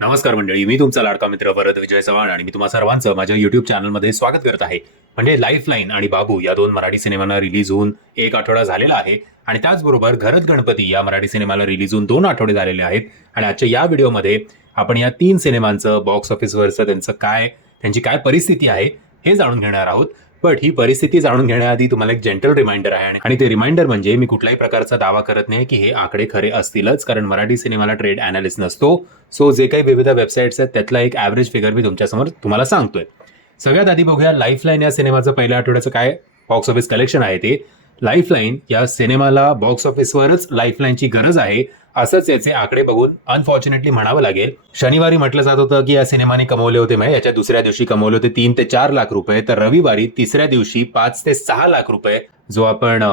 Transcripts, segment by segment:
नमस्कार मंडळी मी तुमचा लाडका मित्र वरद विजय चव्हाण आणि मी तुम्हा सर्वांचं माझ्या युट्यूब चॅनलमध्ये स्वागत करत आहे. म्हणजे लाईफलाईन आणि बाबू या दोन मराठी सिनेमांना रिलीज होऊन एक आठवडा झालेला आहे आणि त्याचबरोबर घरत गणपती या मराठी सिनेमाला रिलीज होऊन दोन आठवडे झालेले आहेत. आणि आजच्या या व्हिडिओमध्ये आपण या तीन सिनेमांचं बॉक्स ऑफिसवरचं त्यांचं काय त्यांची काय परिस्थिती आहे हे जाणून घेणार आहोत. बट ही परिस्थिती जाणून घेण्याआधी तुम्हाला एक जेंटल रिमाइंडर आहे. आणि- आणि ते रिमाइंडर म्हणजे मी कुठल्याही प्रकारचा दावा करत नाही की हे आकडे खरे असतीलच कारण मराठी सिनेमाला ट्रेड अनालिस्ट नसतो. सो जे काही विविध वेबसाईट्स आहेत त्यातला एक ॲव्हरेज फिगर मी तुमच्यासमोर तुम्हाला सांगतोय. सगळ्यात आधी बघूया लाईफलाईन या सिनेमाचं पहिल्या आठवड्याचं काय बॉक्स ऑफिस कलेक्शन आहे ते. लाईफलाईन या सिनेमाला बॉक्स ऑफिसवरच लाईफलाईनची गरज आहे असंच याचे आकडे बघून अनफॉर्च्युनेटली म्हणावं लागेल. शनिवारी म्हटलं जात होतं की या सिनेमाने कमवले होते म्हणजे याच्या दुसऱ्या दिवशी कमवले होते तीन ते चार लाख रुपये तर रविवारी तिसऱ्या दिवशी पाच ते सहा लाख रुपये जो आपण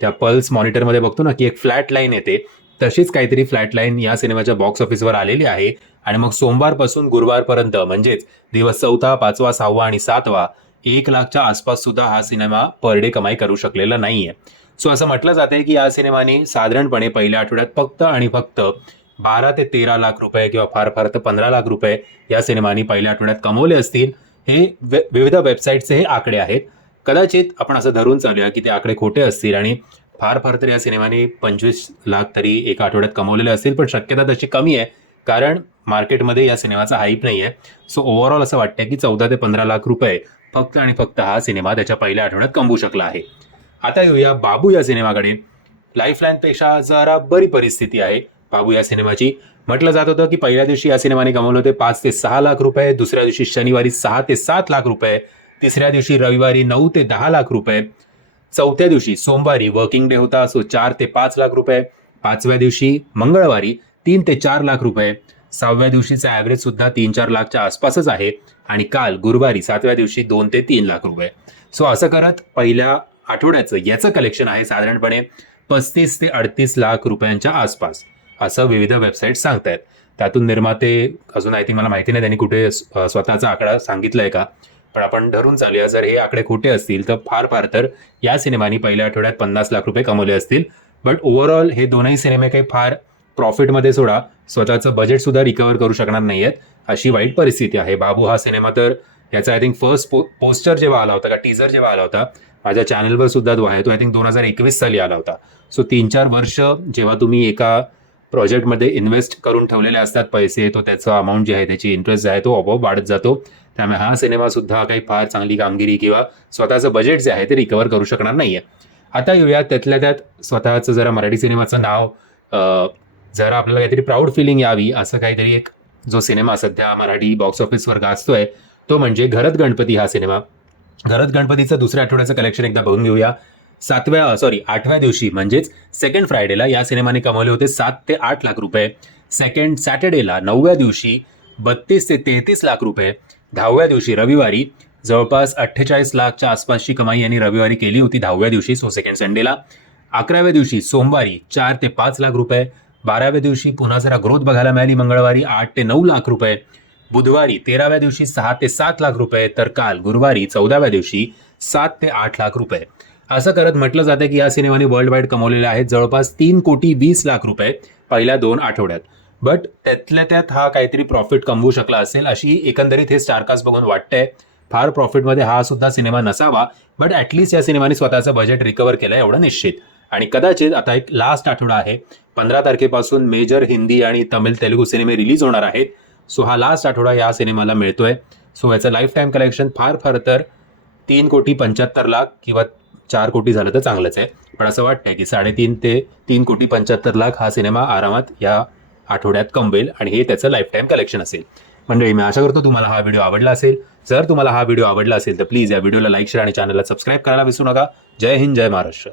त्या पल्स मॉनिटरमध्ये बघतो ना की एक फ्लॅट लाईन येते तशीच काहीतरी फ्लॅट लाईन या सिनेमाच्या बॉक्स ऑफिसवर आलेली आहे. आणि मग सोमवारपासून गुरुवारपर्यंत म्हणजेच दिवस चौथा पाचवा सहावा आणि सातवा एक लाखच्या आसपास सुद्धा हा सिनेमा पर डे कमाई करू शकलेला नाहीये. सो असं म्हटलं जाते की या सिनेमाने साधारणपणे पहिल्या आठवड्यात फक्त आणि फक्त बारा ते तेरा लाख रुपये किंवा फार फार तर पंधरा लाख रुपये या सिनेमाने पहिल्या आठवड्यात कमवले असतील हे वे- विविध वेबसाईटचे हे आकडे आहेत. कदाचित आपण असं धरून चालूया की ते आकडे खोटे असतील आणि फार फार तर या सिनेमाने पंचवीस लाख तरी एका आठवड्यात कमवलेले असतील पण शक्यता तशी कमी आहे कारण मार्केटमध्ये या सिनेमाचा हाईप नाही आहे सो ओव्हरऑल असं वाटतं की चौदा ते पंधरा लाख रुपये फक्त आणि फक्त हा सिनेमा त्याच्या पहिल्या आठवड्यात कमवू शकला आहे. आता येऊया बाबू या सिनेमाकडे. लाईफलाईनपेक्षा जरा बरी परिस्थिती आहे. बाबू या सिनेमाची. म्हटलं जात होतं की पहिल्या दिवशी या सिनेमाने कमवले होते पाच ते सहा लाख रुपये दुसऱ्या दिवशी शनिवारी सहा ते सात लाख रुपये तिसऱ्या दिवशी रविवारी नऊ ते दहा लाख रुपये चौथ्या दिवशी सोमवारी वर्किंग डे होता सो चार ते पाच लाख रुपये पाचव्या दिवशी मंगळवारी तीन ते चार लाख रुपये सहाव्या दिवशीचा ॲव्हरेज सुद्धा तीन चार लाखच्या आसपासच आहे आणि काल गुरुवारी सातव्या दिवशी दोन ते तीन लाख रुपये. सो असं करत पहिल्या आठवड्याचं याचं कलेक्शन आहे साधारणपणे पस्तीस ते अडतीस लाख रुपयांच्या आसपास असं विविध वेबसाईट सांगतायत. त्यातून निर्माते अजून आय थिंक मला माहिती नाही त्यांनी कुठे स्वतःचा आकडा सांगितलाय का पण आपण धरून चालूया. जर हे आकडे खोटे असतील तर फार फार तर या सिनेमानी पहिल्या आठवड्यात पन्नास लाख रुपये कमवले असतील. बट ओव्हरऑल हे दोनही सिनेमे काही फार प्रॉफिटमध्ये सोडा. स्वतःचं बजेट सुद्धा रिकवर करू शकणार नाही आहेत अशी वाईट परिस्थिती आहे. बाबू हा सिनेमा तर याचा I think first po poster जेव्हा आला होता का टीजर जेव्हा आला होता माझ्या चॅनलवर सुद्धा तो आहे तो आय थिंक दोन हजार एकवीस साली आला होता. सो तीन चार वर्ष जेव्हा तुम्ही एका प्रोजेक्टमध्ये इन्व्हेस्ट करून ठेवलेले असतात पैसे तो त्याचा अमाऊंट जे आहे त्याची इंटरेस्ट जे आहे तो आपोआप वाढत जातो. त्यामुळे हा सिनेमा सुद्धा काही फार चांगली कामगिरी किंवा स्वतःचं बजेट जे आहे ते रिकवर करू शकणार नाही आहे आता येऊया त्यातल्या त्यात स्वतःचं जरा मराठी सिनेमाचं नाव जरा आपल्याला काहीतरी प्राऊड फिलिंग यावी असं काहीतरी एक जो सिनेमा सध्या मराठी बॉक्स ऑफिसवर गाजतोय तो म्हणजे घरत गणपती हा सिनेमा. घरत गणपतीचं दुसऱ्या आठवड्याचं कलेक्शन एकदा बघून घेऊया. सातव्या सॉरी आठव्या दिवशी म्हणजेच सेकंड फ्रायडेला या सिनेमाने कमवले होते सात ते आठ लाख रुपये. सेकंड सॅटर्डेला नवव्या दिवशी बत्तीस ते तेहतीस लाख रुपये. दहाव्या दिवशी रविवारी जवळपास अठ्ठेचाळीस लाखच्या आसपासची कमाई यांनी रविवारी केली होती दहाव्या दिवशी सो सेकंड संडेला अकराव्या दिवशी सोमवारी चार ते पाच लाख रुपये. बाराव्या दिवशी पुन्हा जरा ग्रोथ बघायला मिळाली मंगळवारी आठ ते नऊ लाख रुपये. बुधवारी तेराव्या दिवशी सहा ते सात लाख रुपये तर काल गुरुवारी चौदाव्या दिवशी सात ते आठ लाख रुपये. असं करत म्हटलं जातं की या सिनेमाने वर्ल्ड वाईड कमवलेले आहेत जवळपास तीन कोटी वीस लाख रुपये पहिल्या दोन आठवड्यात. बट त्यातल्या त्यात हा काहीतरी प्रॉफिट कमवू शकला असेल अशी एकंदरीत हे स्टारकास्ट बघून वाटतंय. फार प्रॉफिटमध्ये हा सुद्धा सिनेमा नसावा बट ॲटलिस्ट या सिनेमाने स्वतःचं बजेट रिकवर केलं एवढं निश्चित. आणि कदाचित आता एक लास्ट आठवडा आहे पंधरा तारखेपासून मेजर हिंदी आणि तमिळ तेलुगू सिनेमे रिलीज होणार आहेत. सो हा लास्ट आठवडा या सिनेमाला मिळतोय. सो याचं लाईफ टाईम कलेक्शन फार फार तर तीन कोटी पंच्याहत्तर लाख किंवा चार कोटी झालं तर चांगलंच आहे. पण असं वाटतंय की साडेतीन ते तीन कोटी पंच्याहत्तर लाख हा सिनेमा आरामात या आठवड्यात कमवेल आणि हे त्याचं लाईफ टाईम कलेक्शन असेल. मंडळी मी आशा करतो तुम्हाला हा व्हिडिओ आवडला असेल. जर तुम्हाला हा व्हिडिओ आवडला असेल तर प्लीज या व्हिडिओला लाईक शेअर आणि चॅनलला सबस्क्राईब करायला विसरू नका. जय हिंद जय महाराष्ट्र.